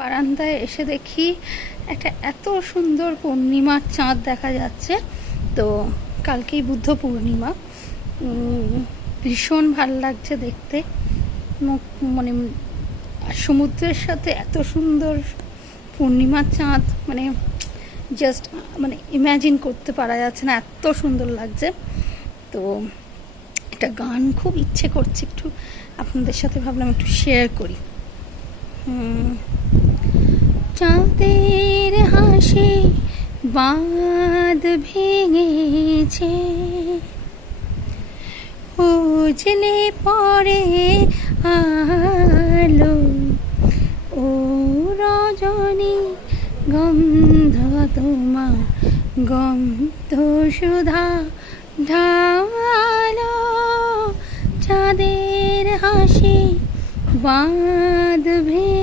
বারান্দায় এসে দেখি একটা এত সুন্দর পূর্ণিমার চাঁদ দেখা যাচ্ছে। তো কালকেই বুদ্ধ পূর্ণিমা, ভীষণ ভাল লাগছে দেখতে। মানে সমুদ্রের সাথে এত সুন্দর পূর্ণিমার চাঁদ, মানে জাস্ট ইম্যাজিন করতে পারা যাচ্ছে না, এত সুন্দর লাগছে। তো একটা গান খুব ইচ্ছে করছে, একটু আপনাদের সাথে ভাবলাম একটু শেয়ার করি। চাঁদের হাসি বাঁধ ভেঙেছে, উজলে পড়ে আলো, ও রজনী গন্ধ তোমার গন্ধ সুধা ঢালো। চাঁদের হাসি বাঁধ ভেঙেছে,